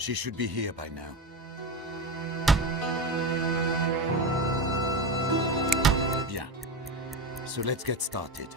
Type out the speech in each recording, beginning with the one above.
She should be here by now. Bien. So let's get started.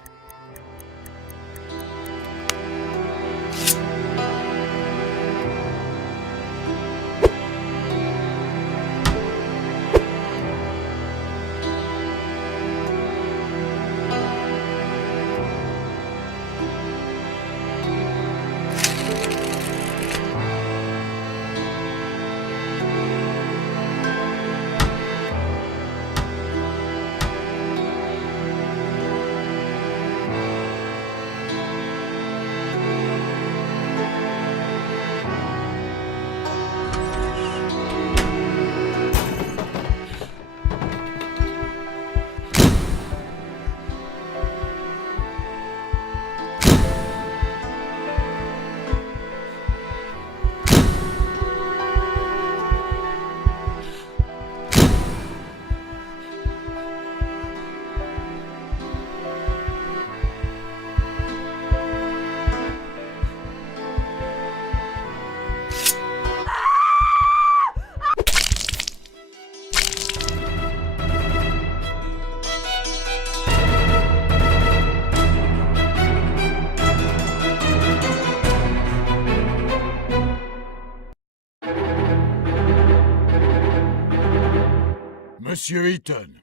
Monsieur Eaton!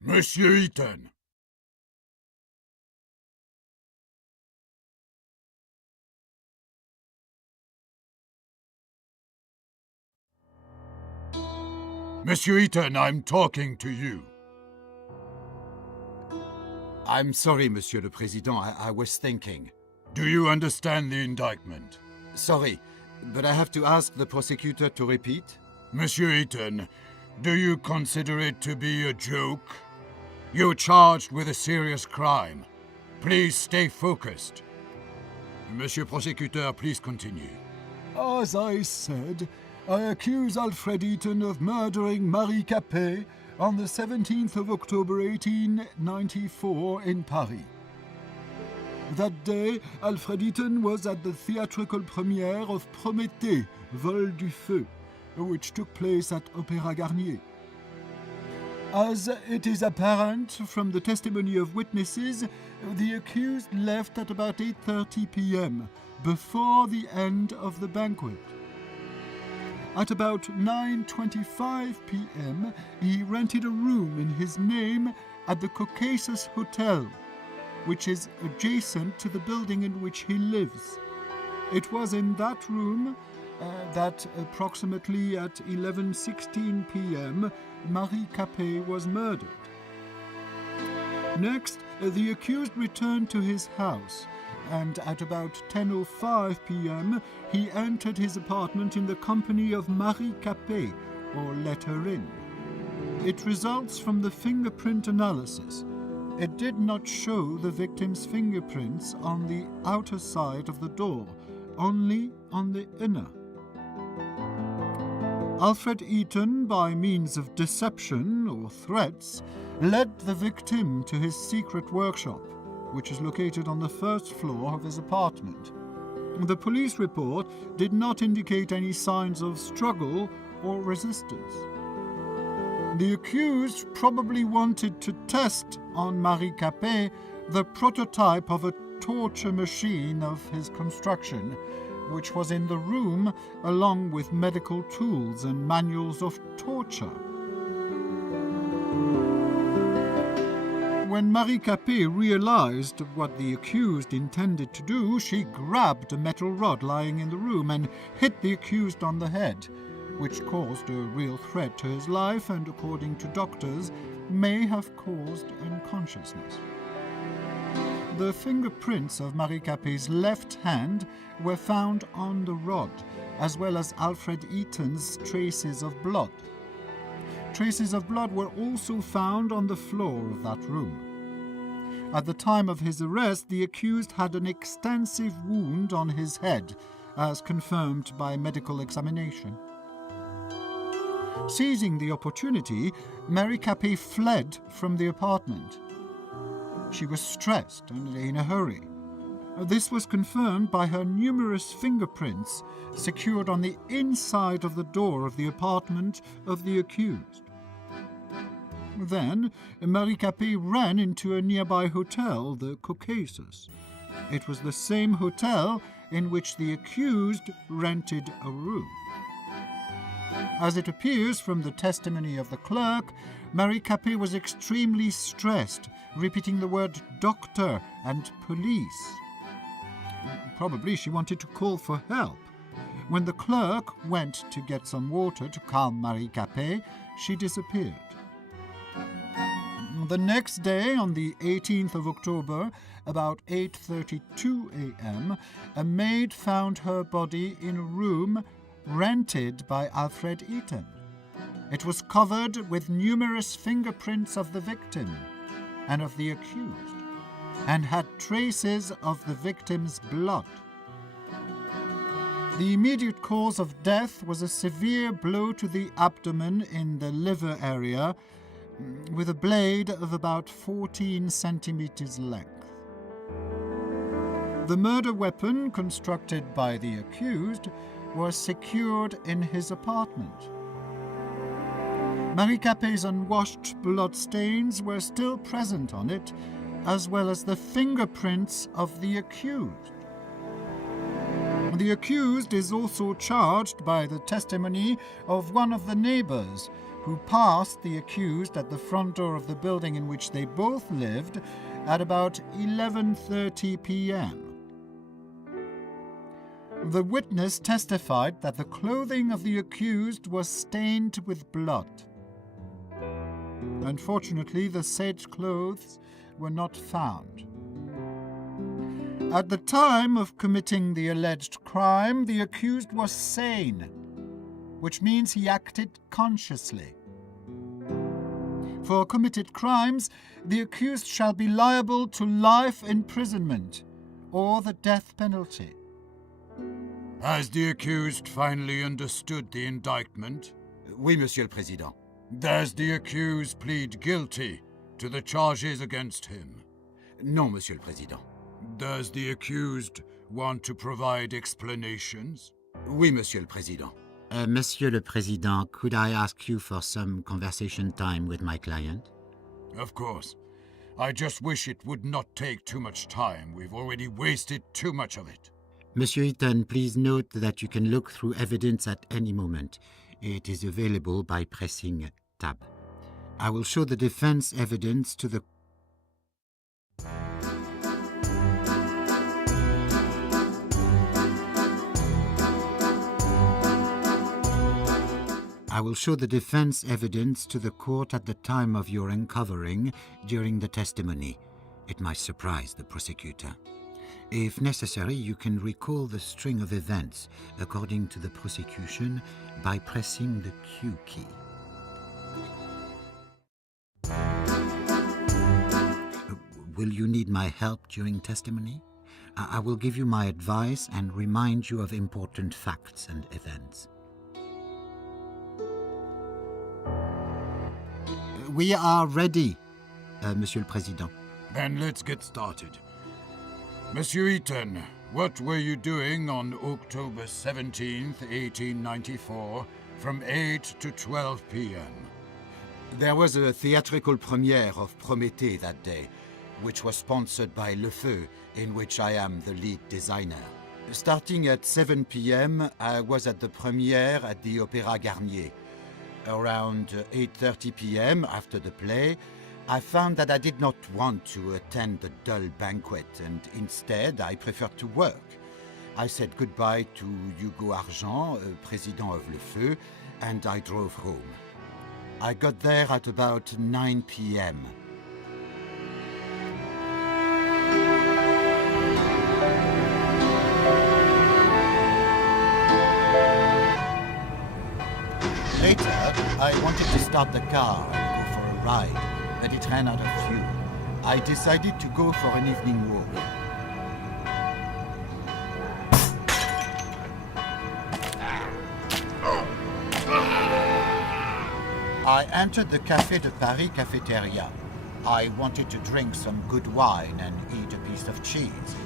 Monsieur Eaton! Monsieur Eaton, I'm talking to you. I'm sorry, Monsieur le Président, I was thinking. Do you understand the indictment? Sorry, but I have to ask the prosecutor to repeat. Monsieur Eaton, do you consider it to be a joke? You're charged with a serious crime. Please stay focused. Monsieur Prosecutor, please continue. As I said, I accuse Alfred Eaton of murdering Marie Capet on the 17th of October 1894 in Paris. That day, Alfred Eaton was at the theatrical premiere of Prométhée, Vol du Feu, which took place at Opéra Garnier. As it is apparent from the testimony of witnesses, the accused left at about 8:30 p.m., before the end of the banquet. At about 9:25 p.m., he rented a room in his name at the Caucasus Hotel, which is adjacent to the building in which he lives. It was in that room that approximately at 11:16 p.m. Marie Capet was murdered. Next, the accused returned to his house, and at about 10:05 p.m. he entered his apartment in the company of Marie Capet, or let her in. It results from the fingerprint analysis. It did not show the victim's fingerprints on the outer side of the door, only on the inner. Alfred Eaton, by means of deception or threats, led the victim to his secret workshop, which is located on the first floor of his apartment. The police report did not indicate any signs of struggle or resistance. The accused probably wanted to test on Marie Capet the prototype of a torture machine of his construction, which was in the room along with medical tools and manuals of torture. When Marie Capet realized what the accused intended to do, she grabbed a metal rod lying in the room and hit the accused on the head, which caused a real threat to his life and, according to doctors, may have caused unconsciousness. The fingerprints of Marie Capet's left hand were found on the rod, as well as Alfred Eaton's traces of blood. Traces of blood were also found on the floor of that room. At the time of his arrest, the accused had an extensive wound on his head, as confirmed by medical examination. Seizing the opportunity, Marie Capet fled from the apartment. She was stressed and in a hurry. This was confirmed by her numerous fingerprints secured on the inside of the door of the apartment of the accused. Then, Marie Capet ran into a nearby hotel, the Caucasus. It was the same hotel in which the accused rented a room. As it appears from the testimony of the clerk, Marie Capet was extremely stressed, repeating the word doctor and police. Probably she wanted to call for help. When the clerk went to get some water to calm Marie Capet, she disappeared. The next day, on the 18th of October, about 8:32 a.m., a maid found her body in a room rented by Alfred Eaton. It was covered with numerous fingerprints of the victim and of the accused, and had traces of the victim's blood. The immediate cause of death was a severe blow to the abdomen in the liver area, with a blade of about 14 centimeters length. The murder weapon, constructed by the accused, was secured in his apartment. Marie Capet's unwashed blood stains were still present on it, as well as the fingerprints of the accused. The accused is also charged by the testimony of one of the neighbors who passed the accused at the front door of the building in which they both lived at about 11:30 p.m. The witness testified that the clothing of the accused was stained with blood. Unfortunately, the said clothes were not found. At the time of committing the alleged crime, the accused was sane, which means he acted consciously. For committed crimes, the accused shall be liable to life imprisonment or the death penalty. Has the accused finally understood the indictment? Oui, Monsieur le Président. Does the accused plead guilty to the charges against him? Non, Monsieur le Président. Does the accused want to provide explanations? Oui, Monsieur le Président. Monsieur le Président, could I ask you for some conversation time with my client? Of course. I just wish it would not take too much time. We've already wasted too much of it. Monsieur Eaton, please note that you can look through evidence at any moment. It is available by pressing Tab. I will show the defense evidence to the court at the time of your uncovering during the testimony. It might surprise the prosecutor. If necessary, you can recall the string of events according to the prosecution by pressing the Q key. Will you need my help during testimony? I will give you my advice and remind you of important facts and events. We are ready, Monsieur le Président. Then let's get started. Monsieur Eaton, what were you doing on October 17th, 1894, from 8 to 12 p.m.? There was a theatrical premiere of Prométhée that day, which was sponsored by Le Feu, in which I am the lead designer. Starting at 7 p.m., I was at the premiere at the Opéra Garnier. Around 8:30 p.m., after the play, I found that I did not want to attend the dull banquet, and instead I preferred to work. I said goodbye to Hugo Argent, president of Le Feu, and I drove home. I got there at about 9 p.m. Later, I wanted to start the car and go for a ride, but it ran out of fuel. I decided to go for an evening walk. I entered the Café de Paris cafeteria. I wanted to drink some good wine and eat a piece of cheese.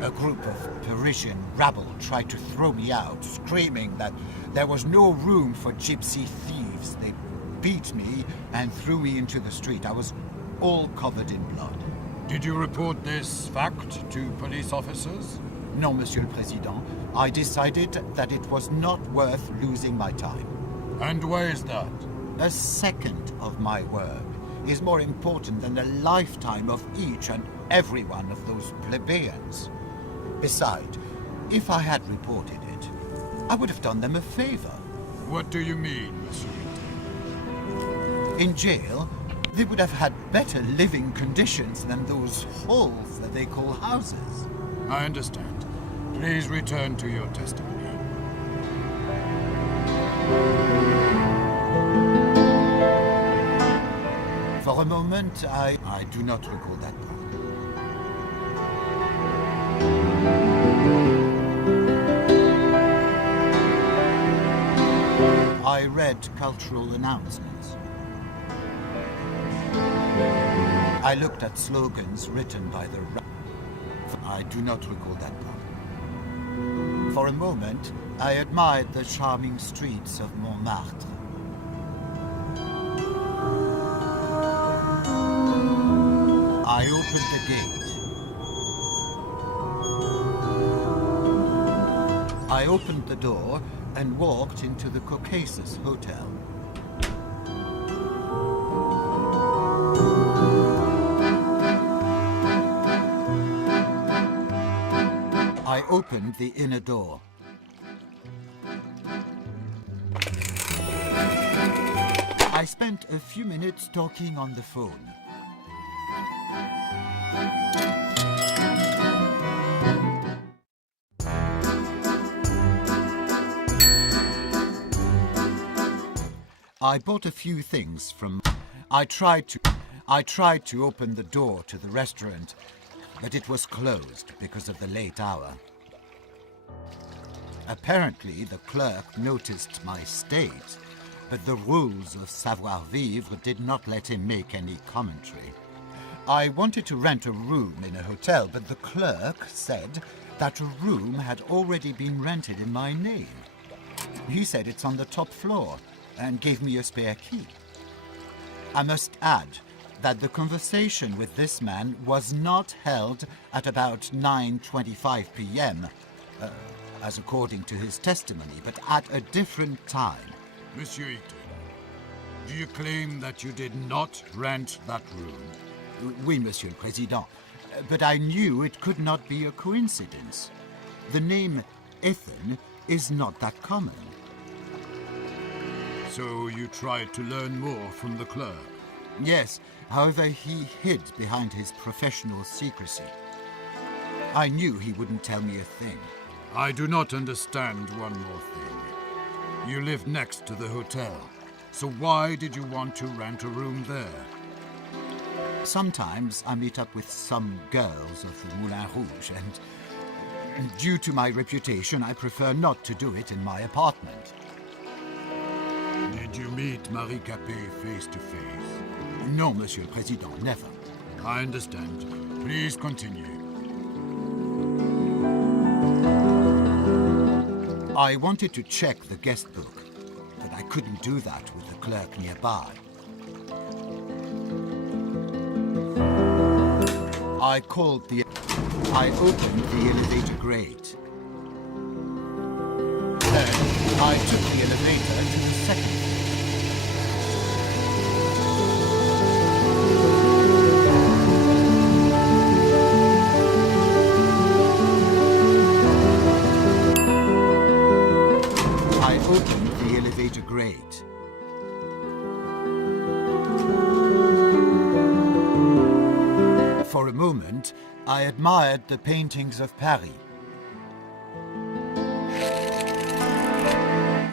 A group of Parisian rabble tried to throw me out, screaming that there was no room for gypsy thieves. They beat me and threw me into the street. I was all covered in blood. Did you report this fact to police officers? No, Monsieur le Président. I decided that it was not worth losing my time. And why is that? A second of my work is more important than the lifetime of each and every one of those plebeians. Besides, if I had reported it, I would have done them a favor. What do you mean, Monsieur? In jail, they would have had better living conditions than those holes that they call houses. I understand. Please return to your testimony. For a moment, I do not recall that part. I read cultural announcements. I looked at slogans written by the I do not recall that part. For a moment, I admired the charming streets of Montmartre. I opened the gate. I opened the door and walked into the Caucasus Hotel. I opened the inner door. I spent a few minutes talking on the phone. I bought a few things from... I tried to open the door to the restaurant, but it was closed because of the late hour. Apparently, the clerk noticed my state, but the rules of savoir-vivre did not let him make any commentary. I wanted to rent a room in a hotel, but the clerk said that a room had already been rented in my name. He said it's on the top floor and gave me a spare key. I must add that the conversation with this man was not held at about 9:25 p.m., as according to his testimony, but at a different time. Monsieur Eaton, do you claim that you did not rent that room? Oui, Monsieur le Président, but I knew it could not be a coincidence. The name Ethan is not that common. So you tried to learn more from the clerk? Yes, however, he hid behind his professional secrecy. I knew he wouldn't tell me a thing. I do not understand one more thing. You live next to the hotel, so why did you want to rent a room there? Sometimes I meet up with some girls of the Moulin Rouge, and due to my reputation, I prefer not to do it in my apartment. Did you meet Marie Capet face to face? No, Monsieur le Président, never. I understand. Please continue. I wanted to check the guest book, but I couldn't do that with the clerk nearby. I opened the elevator grate. Then I took the elevator to the second floor. I opened the elevator grate. For a moment, I admired the paintings of Paris.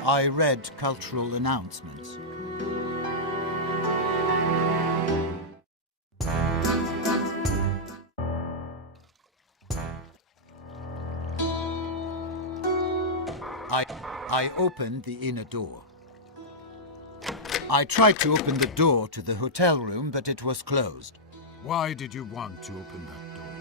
I read cultural announcements. I opened the inner door. I tried to open the door to the hotel room, but it was closed. Why did you want to open that door?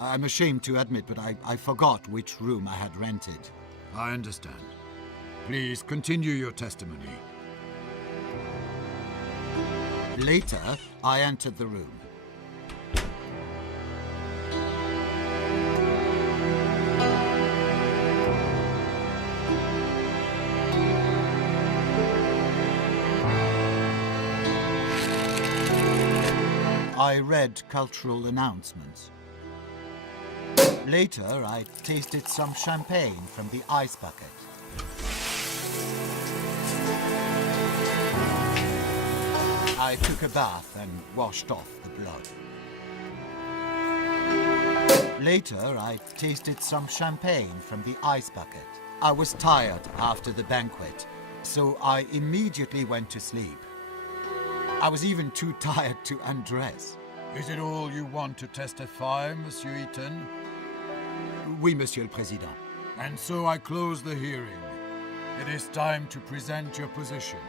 I'm ashamed to admit, but I forgot which room I had rented. I understand. Please continue your testimony. Later, I entered the room. I read cultural announcements. Later, I tasted some champagne from the ice bucket. I took a bath and washed off the blood. Later, I tasted some champagne from the ice bucket. I was tired after the banquet, so I immediately went to sleep. I was even too tired to undress. Is it all you want to testify, Monsieur Eaton? Oui, Monsieur le Président. And so I close the hearing. It is time to present your positions.